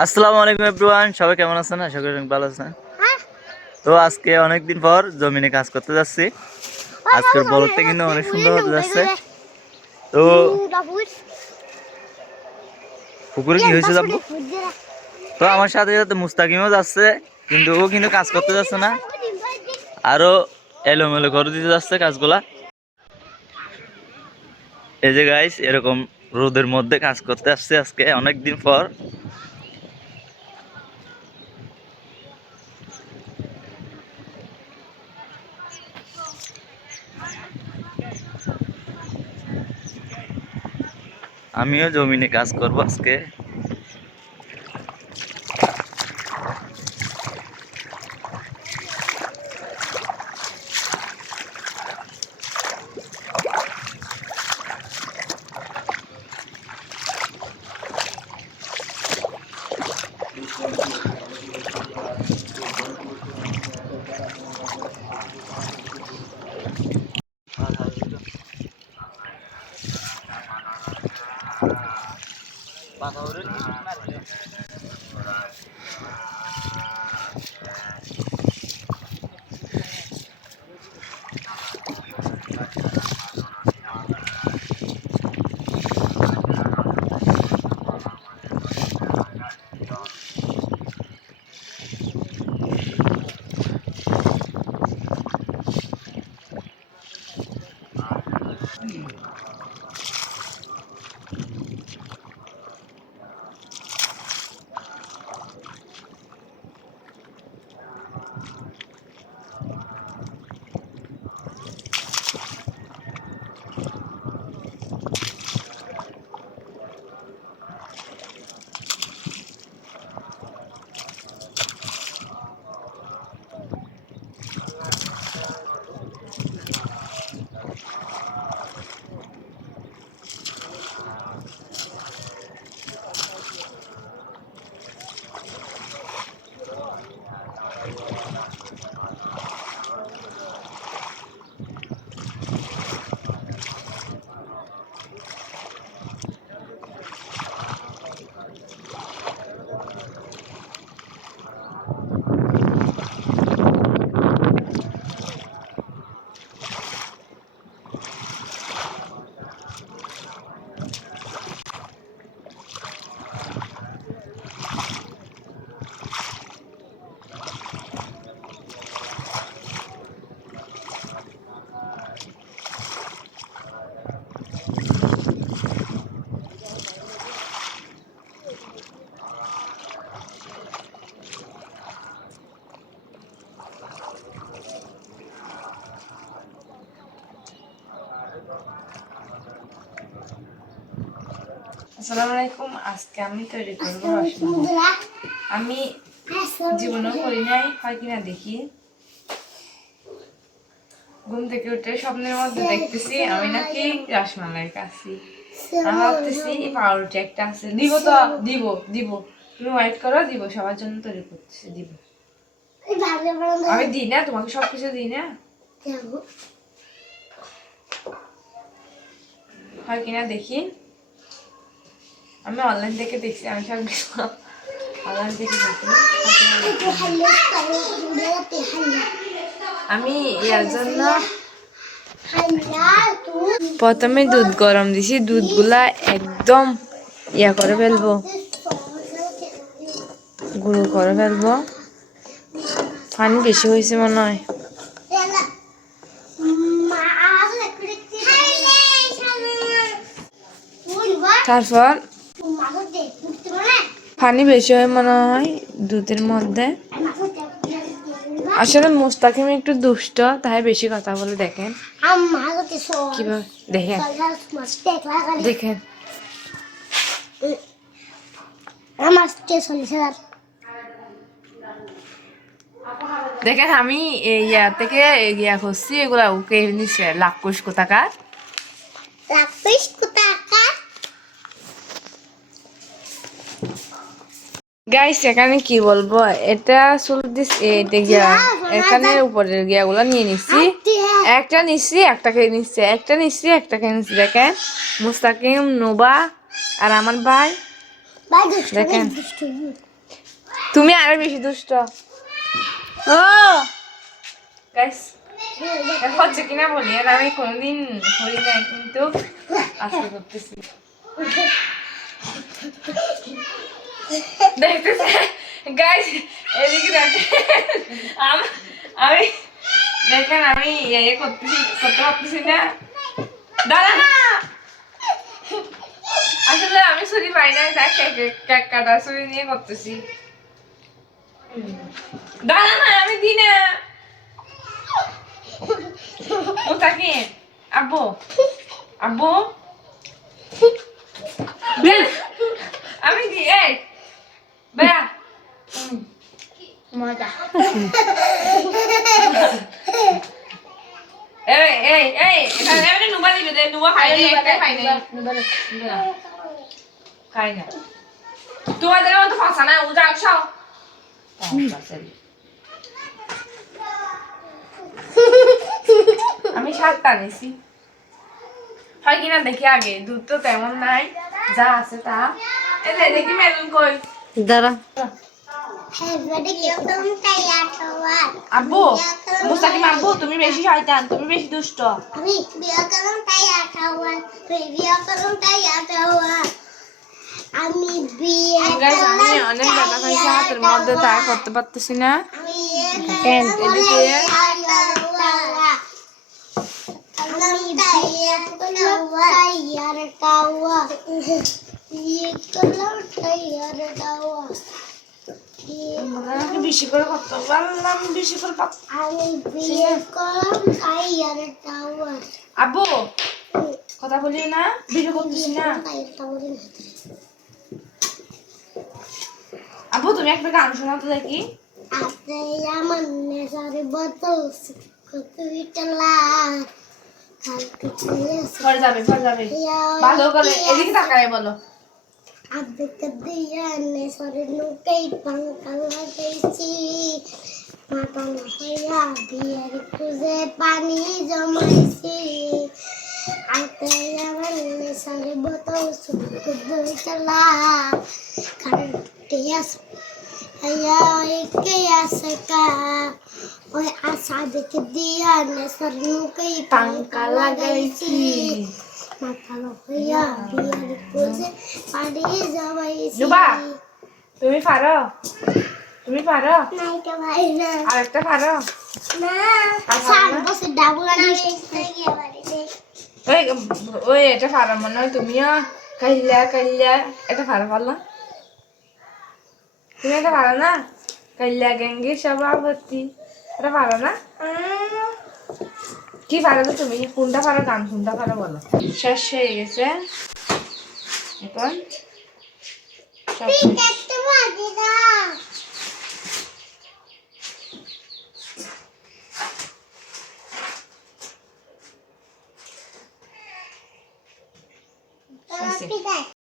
আসসালামু আলাইকুম এভরিওয়ান, সবাই কেমন আছেন? আশা করি অনেক ভালো আছেন। তো আজকে অনেকদিন পর জমিনে কাজ করতে যাচ্ছি। আজকের ব্লগটা কিন্তু অনেক সুন্দর হতে যাচ্ছে। তো পুকুরে কি হয়েছে যাবো, তো আমার সাথে সাথে মুস্তাকিমও যাচ্ছে, কিন্তু ও কিন্তু কাজ করতে যাচ্ছে না, আরো এলোমেলো করে দিতে যাচ্ছে কাজগুলা। এই যে গাইস, এরকম রোদের মধ্যে কাজ করতে আসছে আজকে অনেকদিন পর। আমিও জমিনে কাজ করবো আজকে। আসসালামু আলাইকুম। আজকে আমি তৈরি করবো রসমালাই। আমি জীবনেও করি নাই, হয় কিনা দেখি। ঘুম থেকে উঠে স্বপ্নের মধ্যে দেখতেছি আমি নাকি রসমালাই খাচ্ছি। আমি ভাবতেছি পাউরুটি একটা আছে, দিব তো দিব দিব, তুমি ওয়েট করো, দিব, সবার জন্য তৈরি করতেছি, দিব। আমি দিই না তোমাকে, সবকিছু দিই না, হয় কিনা দেখি। আমি অনলাইন থেকে দেখছি, আমি সব অনলাইন থেকে দেখি। আমি এর জন্য প্রথমে দুধ গরম দিছি, দুধগুলা একদম করে ফেলবো, গুঁড়ো করে ফেলবো। পানি বেশি হয়েছে মনে হয়। তারপর পানি বেশি হয় মনে হয় দুধের মধ্যে। আসলে মুস্তাকিম একটু দুষ্ট, তাই বেশি কথা বলে। দেখেন কিভাবে, দেখেন দেখেন দেখেন আমি ইয়া থেকে ইয়া করছি, এগুলা ওকে নিচ্ছে লাকুশ কোথাকার। গাইস এখানে কি বলবো, এটা চুল দিস, এটা গিয়া এখানে উপরের গিয়াগুলো নিয়ে নিচ্ছি। একটা নিচ্ছি, একটাকে নিচ্ছে, একটা নিচ্ছি, একটাকে নিচ্ছি। দেখেন মুস্তাকিম, নোবা আর আমার ভাই দেখেন তুমি আরো বেশি দুষ্ট ও গাইস হচ্ছে কিনা বলি আর আমি কোনোদিন করি না কিন্তু আজকে করতেছি দেখতেছে গাইস এদিকে দেখেন আমি দেখেন আমি করতে পারতেছি না দাদা না আসলে আমি ছুরি পাই না তাই কেক কাটা ছুরি নিয়ে করতেছি দাদা না আমি দিই না ও তাকে আব্বু আব্বু আমি দিই এই বেয়া মজা এই এই এই এটা এমনি নুবা দিবে দে নুবা খাই না একটা খাই না খাই না তোমাদের মতো ফাঁসা না উজা খাও আমি সাতটা নিছি হয় কিনা দেখি আগে দুধ তো তেমন নাই যা আছে তা এই যে দেখি মেলুন কই দাঁড়া আব্বু মুস্তাকিম আব্বু তুমি বেশি শয়তান তুমি বেশি দুষ্ট আমি বিয়া করলাম তাই আঠাওয়া তুই বিয়া করলাম তাই আঠাওয়া আমি বিয়ে গাইস আমি অনেক ব্যথা খাইছি হাতের মধ্যে তাই করতে পারতেছি না এদিকে আমি বিয়ে করলাম তাই আঠাওয়া বিয়ে করলাম তাই আঠাওয়া আমি বেশি করে করতে পারলাম বেশি করে আমি বিয়ে করলাম তাই আঠাওয়া আব্বু কথা বলিও না ভিডিও করতেছি না আব্বু তুমি একটা গান শোনাও তো দেখি আতে আমার নেশারে বোতল তুই চলা কালকে চলে ফর যাবে ভালো করে এদিকে তাকায় বলো আবে কদিয়া নেশারে নুকেই পাঙ্কা লাগাইছি মাথা হইয়া বিয়ের খুঁজে পানি জমাইছি আতে আমার নেশারে বোতল তুই চলা কালকে के आसका ओए आशा देख दिया ने सरनु कई पंखा लगाइছি माथा लहया बियर कोजे पाड़ी जावाइছি নুবা তুমি পারো নাই কে ভাই না আরেকটা পারো না সাত বছর ডাবলা নিয়ে গিয়ে বাড়িতে ওই এটা পারো মনে হয় তুমিও কাইল্লা এটা পারলা তুমি এটা পারো না কাইল্লা গ্যাঙ্গের সভাপতি এটা পারো না কি পারো তো তুমি কোনটা পারো গান কোনটা পারো বলো শেষ হয়ে গেছে এখন সব একটা বাজি দাও শেষ।